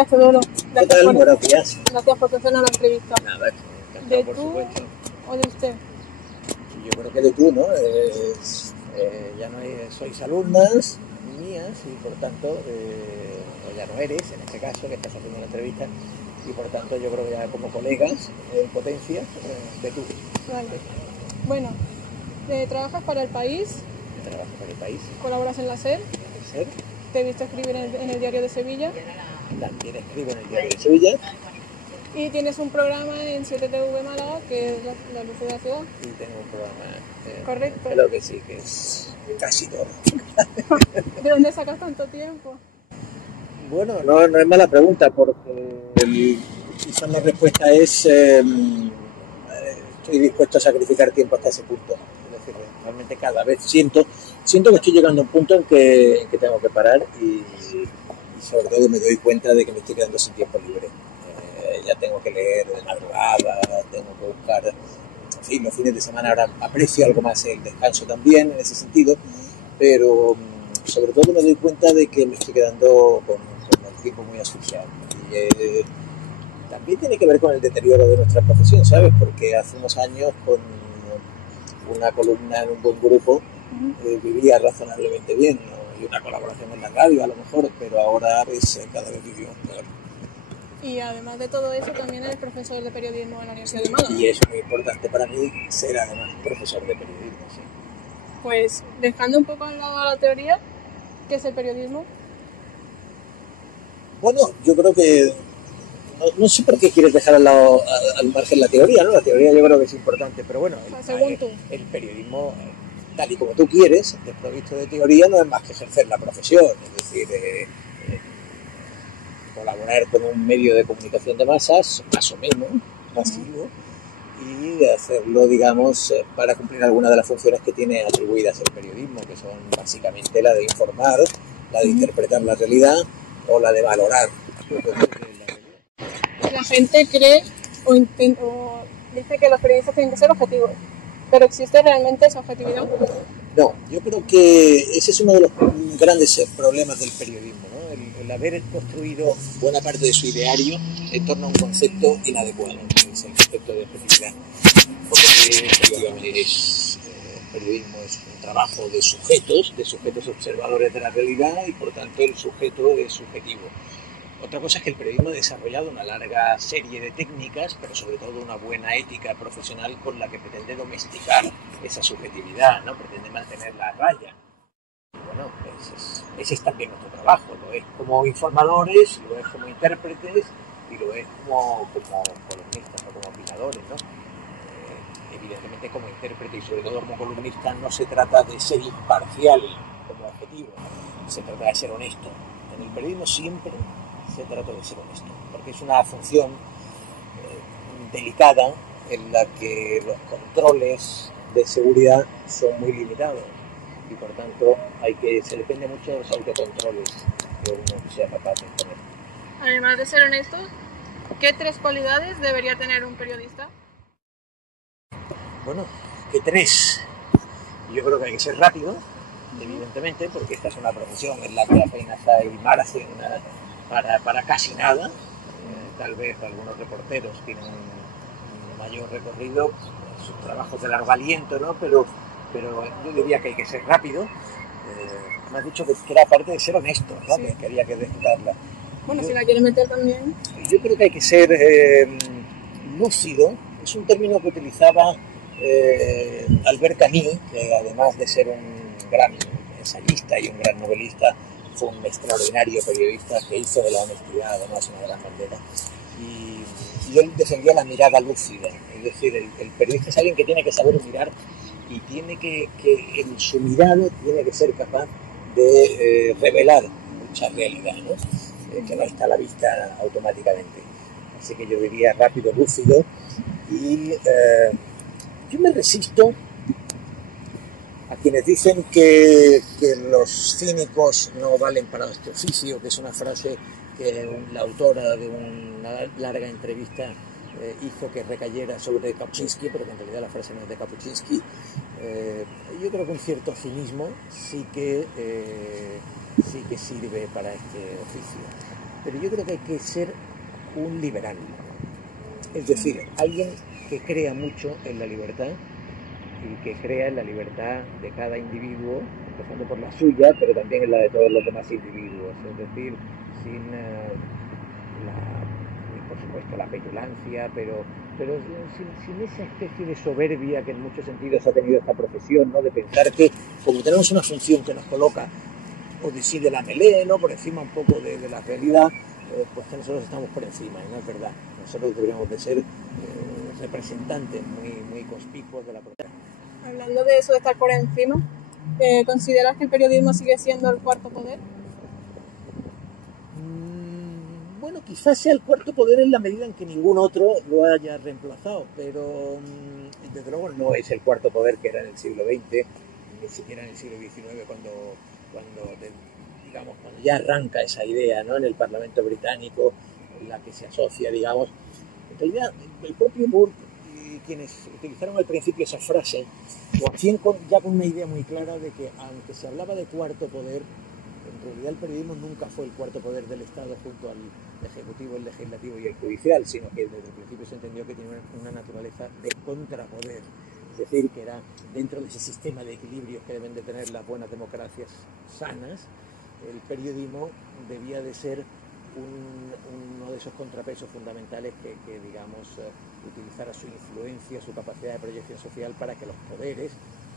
días, Teodoro. ¿Qué tal? Buenos días. Gracias por hacernos la entrevista. Nada, encantado, ¿De por tú supuesto. o de usted? Yo creo que de tú, ¿no? Ya no sois alumnas mías y por tanto, o ya no eres, en este caso, que estás haciendo una entrevista, y por tanto yo creo que ya como colegas en potencia, de tú. Vale. Bueno, ¿trabajas para El País? Trabajo para El País. ¿Colaboras en la SER? ¿Ser? ¿Te he visto escribir en el Diario de Sevilla? También escribo en el Diario de Sevilla. Y tienes un programa en 7TV Málaga, que es la luz de la ciudad. Y tengo un programa. Correcto. Creo que sí, que es casi todo. ¿De dónde sacas tanto tiempo? Bueno, no es mala pregunta, porque quizás la respuesta es estoy dispuesto a sacrificar tiempo hasta ese punto. Es decir, realmente cada vez siento que estoy llegando a un punto en que tengo que parar y sobre todo me doy cuenta de que me estoy quedando sin tiempo libre. Ya tengo que leer de madrugada, tengo que buscar, en fin, los fines de semana ahora aprecio algo más el descanso también en ese sentido, pero sobre todo me doy cuenta de que me estoy quedando con el tiempo muy asfixiado. Y también tiene que ver con el deterioro de nuestra profesión, ¿sabes? Porque hace unos años con una columna en un buen grupo vivía razonablemente bien, ¿no? Y una colaboración en la radio a lo mejor, pero ahora cada vez vivimos peor. Y además de todo eso, también eres profesor de periodismo en la Universidad de Málaga. Y eso es muy importante para mí, ser además profesor de periodismo, sí. Pues dejando un poco al lado la teoría, ¿qué es el periodismo? Bueno, yo creo que no sé por qué quieres dejar al margen la teoría, ¿no? La teoría yo creo que es importante, pero bueno, según tú. El periodismo, tal y como tú quieres, desprovisto de teoría, no es más que ejercer la profesión, es decir, colaborar con un medio de comunicación de masas, más o menos, masivo, y hacerlo, digamos, para cumplir algunas de las funciones que tiene atribuidas el periodismo, que son básicamente la de informar, la de interpretar la realidad o la de valorar lo que ocurre en la realidad. La gente cree o dice que los periodistas tienen que ser objetivos, pero ¿existe realmente esa objetividad? No, yo creo que ese es uno de los grandes problemas del periodismo, ¿no? El haber construido buena parte de su ideario en torno a un concepto inadecuado, que es el concepto de objetividad. Porque el periodismo es un trabajo de sujetos observadores de la realidad y por tanto el sujeto es subjetivo. Otra cosa es que el periodismo ha desarrollado una larga serie de técnicas, pero sobre todo una buena ética profesional con la que pretende domesticar esa subjetividad, ¿no? Pretende mantenerla a raya. Bueno, ese es también nuestro trabajo, lo es como informadores, lo es como intérpretes y lo es como columnistas o como opinadores, ¿no? Evidentemente como intérprete y sobre todo como columnista no se trata de ser imparcial como objetivo, se trata de ser honesto. En el periodismo siempre se trata de ser honesto, porque es una función delicada en la que los controles de seguridad son muy limitados y por tanto se depende mucho de los autocontroles que uno sea capaz de poner. Además de ser honesto, ¿qué 3 cualidades debería tener un periodista? Bueno, ¿qué 3? Yo creo que hay que ser rápido, evidentemente, porque esta es una profesión en la que apenas hay margen para casi nada. Tal vez algunos reporteros tienen un mayor recorrido, sus trabajos de largo aliento, ¿no? Pero yo diría que hay que ser rápido. Me has dicho que era parte de ser honesto, ¿no? Sí. Que había que destacarla. Bueno, si la quiere meter también. Yo creo que hay que ser lúcido. Es un término que utilizaba Albert Camus, que además de ser un gran ensayista y un gran novelista, fue un extraordinario periodista que hizo de la honestidad además una gran bandera. Y él defendía la mirada lúcida, es decir, el periodista es alguien que tiene que saber mirar y tiene que en su mirada tiene que ser capaz de revelar mucha realidad, ¿no? Que no está a la vista automáticamente. Así que yo diría rápido, lúcido, y yo me resisto a quienes dicen que los cínicos no valen para este oficio, que es una frase que la autora de una larga entrevista hizo que recayera sobre Kapuscinski, pero que en realidad la frase no es de Kapuscinski. Yo creo que un cierto cinismo sí que sirve para este oficio. pero yo creo que hay que ser un liberal. Es decir, alguien que crea mucho en la libertad y que crea en la libertad de cada individuo, empezando por la suya, pero también en la de todos los demás individuos. Es decir, sin, por supuesto, la petulancia, pero sin esa especie de soberbia que en muchos sentidos ha tenido esta profesión, ¿no? De pensar que, como tenemos una función que nos coloca o decide la melé, ¿no? Por encima un poco de la realidad, pues que nosotros estamos por encima, y no es verdad. Nosotros deberíamos de ser representantes muy conspicuos de la protesta. Hablando de eso de estar por encima, ¿consideras que el periodismo sigue siendo el cuarto poder? Bueno, quizás sea el cuarto poder en la medida en que ningún otro lo haya reemplazado, pero desde luego no es el cuarto poder que era en el siglo XX, ni siquiera en el siglo XIX, cuando ya arranca esa idea, ¿no? En el Parlamento británico, en la que se asocia, digamos. En realidad, el propio Burke y quienes utilizaron al principio esa frase, lo hacían ya con una idea muy clara de que, aunque se hablaba de cuarto poder, en realidad el periodismo nunca fue el cuarto poder del Estado junto al Ejecutivo, el Legislativo y el Judicial, sino que desde el principio se entendió que tenía una naturaleza de contrapoder. Es decir, que era dentro de ese sistema de equilibrios que deben de tener las buenas democracias sanas, el periodismo debía de ser uno de esos contrapesos fundamentales que digamos, utilizara su influencia, su capacidad de proyección social para que los poderes,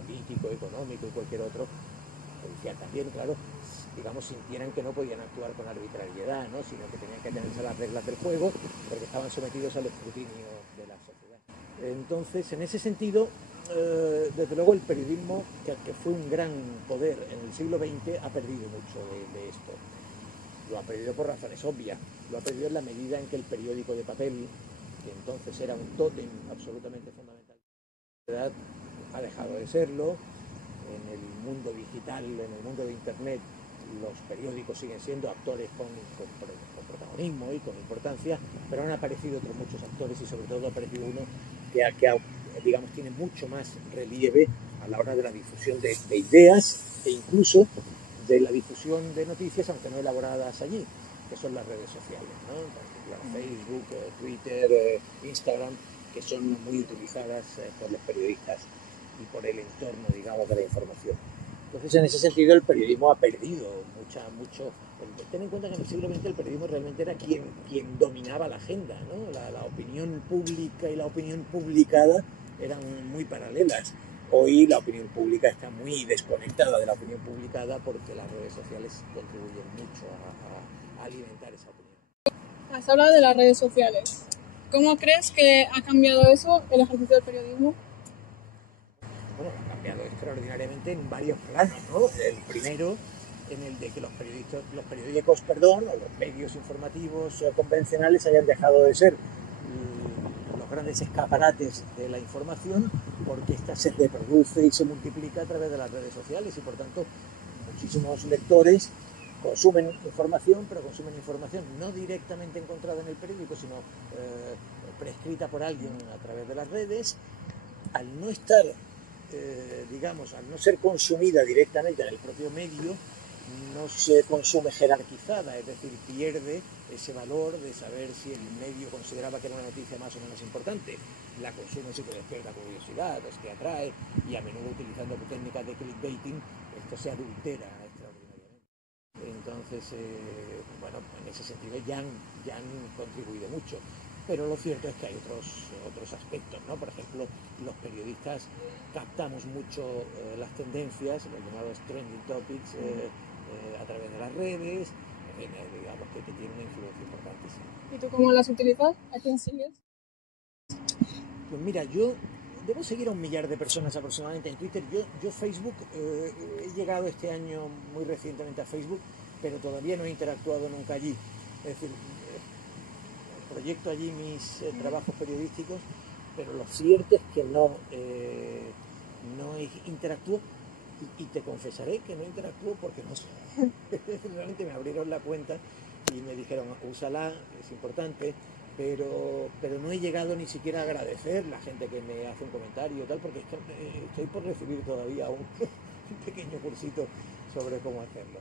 político, económico y cualquier otro, que también, claro, digamos, sintieran que no podían actuar con arbitrariedad, ¿no? Sino que tenían que atenerse a las reglas del juego porque estaban sometidos al escrutinio de la sociedad. Entonces, en ese sentido, desde luego el periodismo, que fue un gran poder en el siglo XX, ha perdido mucho de esto. Lo ha perdido por razones obvias. Lo ha perdido en la medida en que el periódico de papel, que entonces era un tótem absolutamente fundamental, ha dejado de serlo. En el mundo digital, en el mundo de Internet, los periódicos siguen siendo actores con protagonismo y con importancia, pero han aparecido otros muchos actores y sobre todo ha aparecido uno que digamos, tiene mucho más relieve a la hora de la difusión de ideas e incluso de la difusión de noticias, aunque no elaboradas allí, que son las redes sociales, ¿no? En particular Facebook, Twitter, Instagram, que son muy utilizadas por los periodistas y por el entorno, digamos, de la información. Entonces, en ese sentido, el periodismo ha perdido mucho. Ten en cuenta que en el siglo XX el periodismo realmente era quien dominaba la agenda, ¿no? La opinión pública y la opinión publicada eran muy paralelas. Hoy la opinión pública está muy desconectada de la opinión publicada porque las redes sociales contribuyen mucho a alimentar esa opinión. Has hablado de las redes sociales. ¿Cómo crees que ha cambiado eso el ejercicio del periodismo? Bueno, ha cambiado extraordinariamente en varios planos, ¿no? El primero, en el de que los periódicos, o los medios informativos convencionales hayan dejado de ser los grandes escaparates de la información, porque esta se reproduce y se multiplica a través de las redes sociales y por tanto muchísimos lectores consumen información, pero consumen información no directamente encontrada en el periódico, sino prescrita por alguien a través de las redes. Al no estar, digamos, al no ser consumida directamente en el propio medio, no se consume jerarquizada, es decir, pierde ese valor de saber si el medio consideraba que era una noticia más o menos importante. La consume si te despierta curiosidad, es que atrae, y a menudo utilizando técnicas de clickbaiting, esto se adultera extraordinariamente. Entonces, bueno, en ese sentido ya han contribuido mucho. Pero lo cierto es que hay otros aspectos, ¿no? Por ejemplo, los periodistas captamos mucho las tendencias, los llamados trending topics, a través de las redes, digamos que tiene una influencia importantísima. ¿Y tú cómo las utilizas? ¿A quién sigues? Pues mira, yo debo seguir a 1 millar de personas aproximadamente en Twitter. Yo Facebook, he llegado este año muy recientemente a Facebook, pero todavía no he interactuado nunca allí. Es decir, proyecto allí mis trabajos periodísticos, pero lo cierto es que no interactúo y te confesaré que no interactúo porque no sé. Realmente me abrieron la cuenta y me dijeron, úsala, es importante, pero no he llegado ni siquiera a agradecer la gente que me hace un comentario tal, porque es que estoy por recibir todavía un pequeño cursito sobre cómo hacerlo.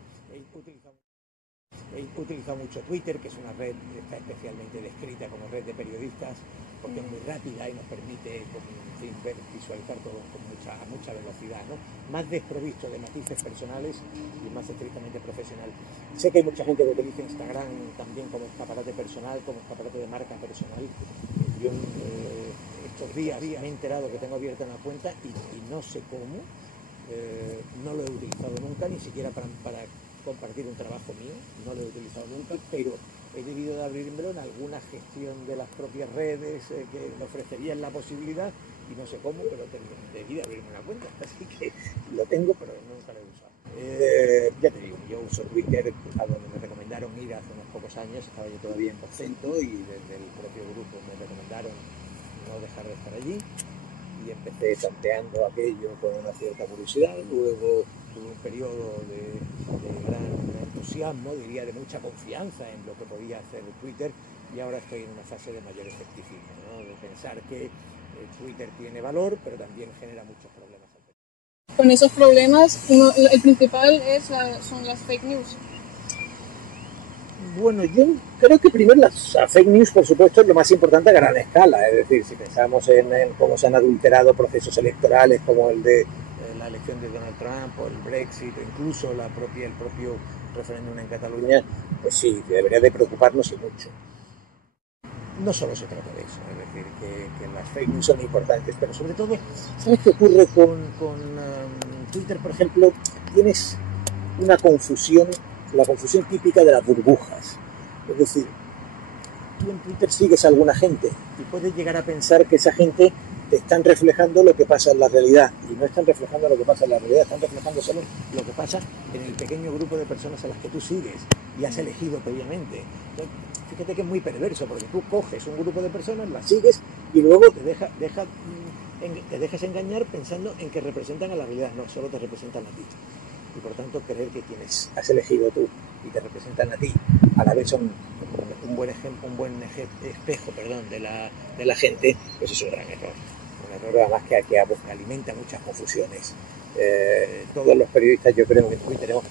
He utilizado mucho Twitter, que es una red que está especialmente descrita como red de periodistas, porque es muy rápida y nos permite visualizar todo a mucha velocidad, ¿no? Más desprovisto de matices personales y más estrictamente profesional. Sé que hay mucha gente que utiliza Instagram también como escaparate personal, como escaparate de marca personal. Yo estos días me he enterado que tengo abierta una cuenta y no sé cómo. No lo he utilizado nunca, ni siquiera para compartir un trabajo mío, no lo he utilizado nunca, pero he debido de abrirme en alguna gestión de las propias redes que me ofrecerían la posibilidad, y no sé cómo, pero debí de abrirme una cuenta, así que lo tengo, pero nunca lo he usado. Ya te digo, yo uso Twitter, a donde me recomendaron ir hace unos pocos años, estaba yo todavía en Vocento y desde el propio grupo me recomendaron no dejar de estar allí. Y empecé tanteando aquello con una cierta curiosidad, luego tuve un periodo de gran entusiasmo, diría de mucha confianza en lo que podía hacer Twitter, y ahora estoy en una fase de mayor escepticismo, ¿no? De pensar que Twitter tiene valor, pero también genera muchos problemas. Con esos problemas, el principal son las fake news. Bueno, yo creo que primero las fake news, por supuesto, es lo más importante a gran escala. Es decir, si pensamos en cómo se han adulterado procesos electorales como el de la elección de Donald Trump o el Brexit o incluso el propio referéndum en Cataluña, pues sí, debería de preocuparnos y mucho. No solo se trata de eso, es decir, que las fake news son importantes, pero sobre todo, ¿sabes qué ocurre con Twitter, por ejemplo? Tienes una confusión, la confusión típica de las burbujas. Es decir, tú en Twitter sigues a alguna gente y puedes llegar a pensar que esa gente te están reflejando lo que pasa en la realidad, y no están reflejando lo que pasa en la realidad, están reflejando solo lo que pasa en el pequeño grupo de personas a las que tú sigues y has elegido previamente. Entonces, fíjate que es muy perverso, porque tú coges un grupo de personas, las sigues y luego te dejas engañar pensando en que representan a la realidad. No, solo te representan a ti. Y por tanto creer que quienes has elegido tú y te representan a ti a la vez son un buen espejo de la gente, pues es un gran error. Un error además que alimenta muchas confusiones. Todos los periodistas, yo creo que en Twitter hemos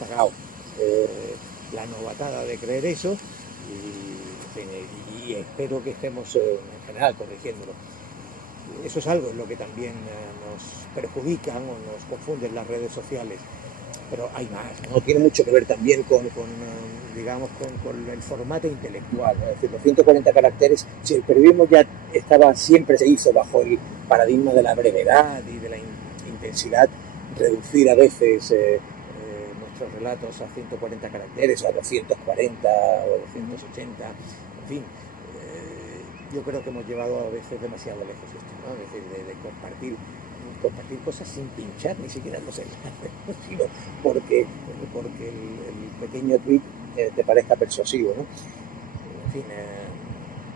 pagado la novatada de creer eso, y espero que estemos en general corrigiéndolo. Eso es algo en lo que también nos perjudican o nos confunden las redes sociales, pero hay más, ¿no? Tiene mucho que ver también con el formato intelectual, ¿no? Es decir, los 140 caracteres, si el periodismo ya siempre se hizo bajo el paradigma de la brevedad y de la intensidad, reducir a veces nuestros relatos a 140 caracteres o a 240 o 280, en fin. Yo creo que hemos llevado a veces demasiado lejos esto, ¿no? Es decir, de compartir cosas sin pinchar ni siquiera los enlaces, sino porque el pequeño tweet te parezca persuasivo, ¿no? En fin,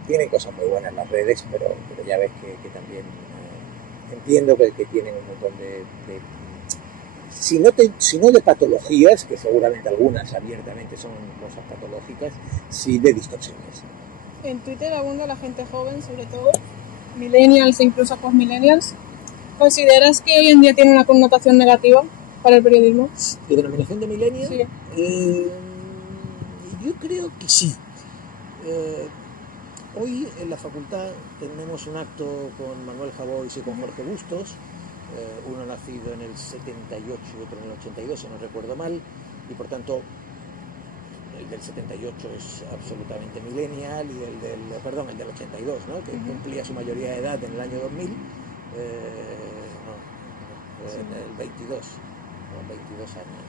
tienen cosas muy buenas las redes, pero ya ves que también entiendo que tienen un montón si no de patologías, que seguramente algunas abiertamente son cosas patológicas, sí de distorsiones. En Twitter abunda la gente joven, sobre todo, millennials e incluso post-millennials. ¿Consideras que hoy en día tiene una connotación negativa para el periodismo? ¿La denominación de millennial? Sí. Yo creo que sí. Hoy en la facultad tenemos un acto con Manuel Javois y con Jorge Bustos, uno nacido en el 78 y otro en el 82, si no recuerdo mal, y por tanto el del 78 es absolutamente millennial, y el del 82, ¿no? Que cumplía su mayoría de edad en el año 2000, en el 22 años,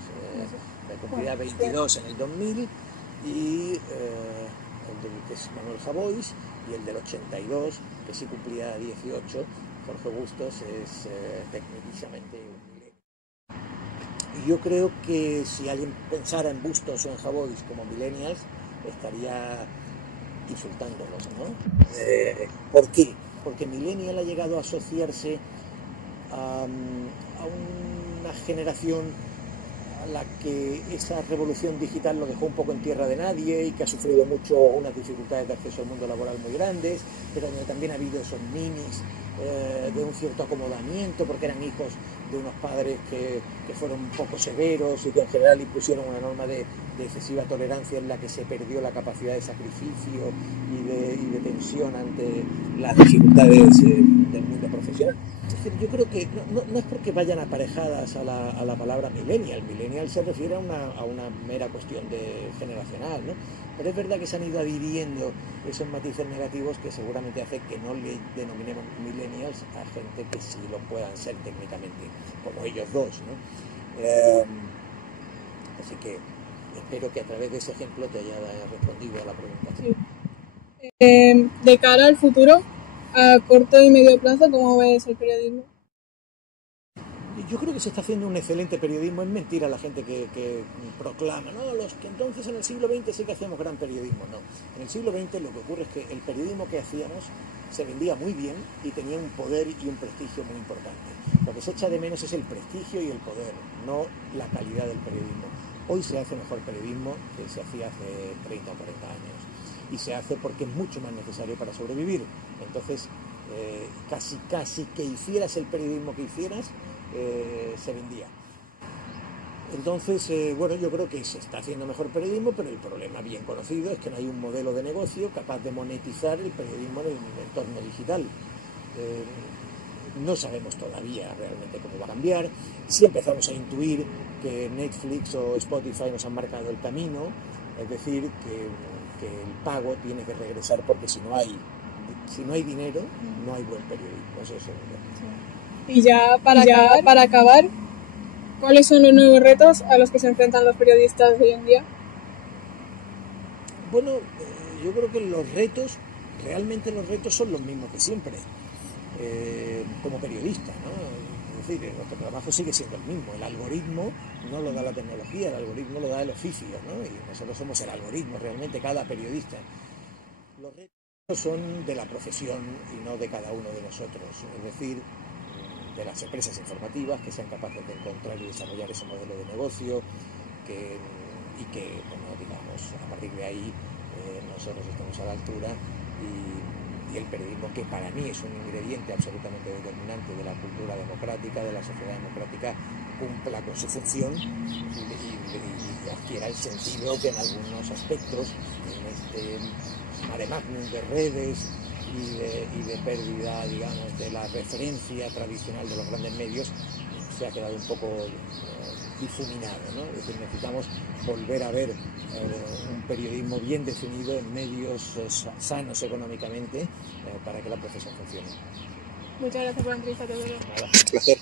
cumplía 22 en el 2000, y que es Manuel Javois, y el del 82, que sí cumplía 18, Jorge Bustos, es técnicamente un milenio. Y yo creo que si alguien pensara en Bustos o en Javois como millennials, estaría insultándolos, ¿no? ¿Por qué? Porque millennial ha llegado a asociarse a una generación a la que esa revolución digital lo dejó un poco en tierra de nadie y que ha sufrido mucho unas dificultades de acceso al mundo laboral muy grandes, pero donde también ha habido esos ninis de un cierto acomodamiento, porque eran hijos de unos padres que fueron un poco severos y que en general impusieron una norma de excesiva tolerancia en la que se perdió la capacidad de sacrificio y de tensión ante las dificultades del mundo profesional. Es decir, yo creo que no es porque vayan aparejadas a la palabra millennial. Millennial se refiere a una mera cuestión generacional, ¿no? Pero es verdad que se han ido adhiriendo esos matices negativos que seguramente hace que no le denominemos millennials a gente que sí lo puedan ser técnicamente, como ellos dos, ¿no? Así que espero que a través de ese ejemplo te haya respondido a la pregunta. Sí. De cara al futuro, a corto y medio plazo, ¿cómo ves el periodismo? Yo creo que se está haciendo un excelente periodismo. Es mentira la gente que proclama, ¿no? Los que entonces en el siglo XX sí que hacíamos gran periodismo. No. En el siglo XX lo que ocurre es que el periodismo que hacíamos se vendía muy bien y tenía un poder y un prestigio muy importante. Lo que se echa de menos es el prestigio y el poder, no la calidad del periodismo. Hoy se hace mejor periodismo que se hacía hace 30 o 40 años. Y se hace porque es mucho más necesario para sobrevivir. Entonces, casi que hicieras el periodismo que hicieras, se vendía. Entonces, bueno, yo creo que se está haciendo mejor periodismo, pero el problema bien conocido es que no hay un modelo de negocio capaz de monetizar el periodismo en el entorno digital. No sabemos todavía realmente cómo va a cambiar. Sí empezamos a intuir que Netflix o Spotify nos han marcado el camino, es decir, que el pago tiene que regresar porque si no hay dinero, no hay buen periodismo. Eso es seguro. Y ya para acabar, ¿cuáles son los nuevos retos a los que se enfrentan los periodistas hoy en día? Bueno, yo creo que realmente los retos son los mismos que siempre, como periodista, ¿no? Es decir, nuestro trabajo sigue siendo el mismo. El algoritmo no lo da la tecnología, el algoritmo lo da el oficio, ¿no? Y nosotros somos el algoritmo, realmente, cada periodista. Los retos son de la profesión y no de cada uno de nosotros, es decir, de las empresas informativas que sean capaces de encontrar y desarrollar ese modelo de negocio y que, bueno, digamos, a partir de ahí nosotros estamos a la altura y el periodismo, que para mí es un ingrediente absolutamente determinante de la cultura democrática, de la sociedad democrática, cumpla con su función y adquiera el sentido que en algunos aspectos, en este mare magnum de redes y de pérdida, digamos, de la referencia tradicional de los grandes medios, se ha quedado un poco difuminado, ¿no? Es decir, necesitamos volver a ver un periodismo bien definido en medios sanos económicamente para que la profesión funcione. Muchas gracias por la entrevista, Teodoro. Nada, un placer.